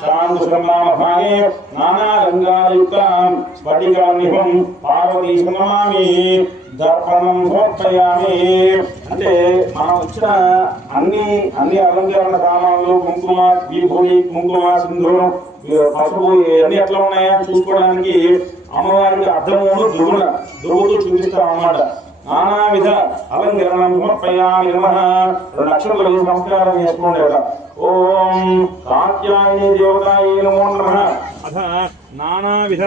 శాంతుసమామభాగే నానారంగాయుక్తాం స్ఫటికాన్నిభం పార్వతీ నమామి దర్పణం సమర్పయామి అంటే మనం ఇచ్చిన అన్ని అన్ని అలంకరణ సామాన్లు కుంకుమ విభూతి కుంకుమ సింధూరం పసుపు ఇవన్నీ ఎట్లా ఉన్నాయా చూసుకోవడానికి అమ్మవారికి అర్థమును దుర్గుణ దుర్గుడు చూపిస్తాం అన్నమాట నానావిధ అలంకరణం సమర్పయామి నమ. రెండు అక్షరాలు సంస్కారం చేసుకోండి కదా. ఓం కాత్యాయని దేవతాయ నమో నమ. అథ నానావిధ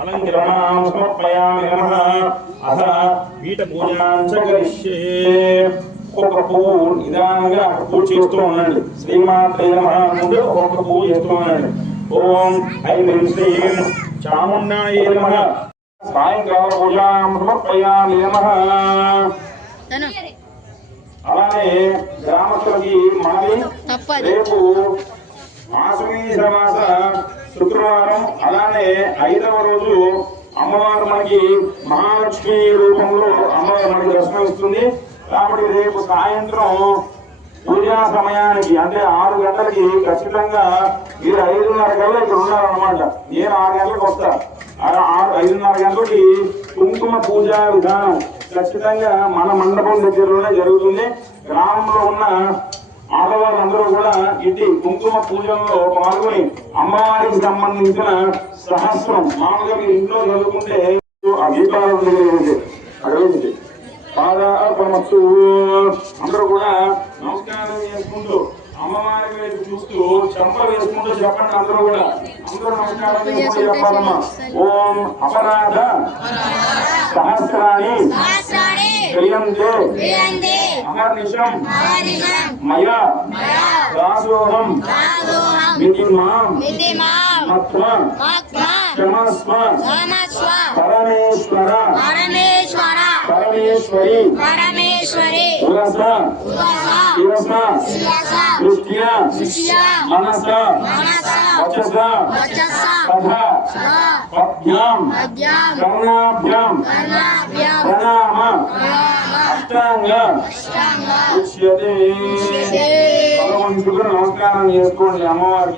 అలంకరణం సమర్పయామి నమ. అథ పీఠ పూజాం చ కరిష్యే. ఒక్కొక్క పువ్వు నిదానంగా పూజ చేస్తూ ఉండండి. శ్రీమాత్రే నమ అనుకుంటూ ఒక్కొక్క పువ్వు చేస్తూ ఉండండి. ఓం ఐం శ్రీం చాముండాయ నమ. సాయంకాల పూజాం సమర్పయామి నమ అలానే గ్రామస్తులకి తప్పదు. రేపు ఆశ్వీజ మాస శుక్రవారం అలానే ఐదవ రోజు అమ్మవారు మనకి మహాలక్ష్మి రూపంలో అమ్మవారు మనకి దర్శనం ఇస్తుంది కాబట్టి రేపు సాయంత్రం పూజా సమయానికి అంటే ఆరు గంటలకి ఖచ్చితంగా మీరు ఐదున్నర కల్లా ఇక్కడ ఉన్నారనమాట నేను ఆరు గంటలకు వస్తా. ఆ- ఆరు ఐదున్నర గంటలకి కుంకుమ పూజా విధానం ఖచ్చితంగా మన మండపం దగ్గరలోనే జరుగుతుంది. గ్రామంలో ఉన్న ఆడవాళ్ళందరూ కూడా ఇది కుంకుమ పూజల్లో పాల్గొని అమ్మవారికి సంబంధించిన సహస్రం మామూలుగా మీరు ఇంట్లో చదువుకుంటే ఆ దీపాల పాదాపమస్తు అందరూ కూడా నమస్కారం చేసుకుంటూ అమ్మవారి వైపు చూస్తూ చెంపలు వేసుకుంటూ చెప్పండి అందరూ కూడా. అందరూ నమస్కారం చెప్పాలమ్మా. ఓం అపరాధ సహస్రాన్ని క్రియంతే అహర్నిశం మయా మయా దాసోహం విధిమాం మత్వ క్షమస్వ పరమేశ్వర పరమేశ్వర. పరమేశ్వరి. ఉరస శిరస. దృష్ట్యా మనస. వచస. తథా అద్యాం కర్ణాభ్యాం. ప్రణామ. అష్టాంగ. భగవంతుడు నమస్కారం చేసుకోండి అమ్మవారికి.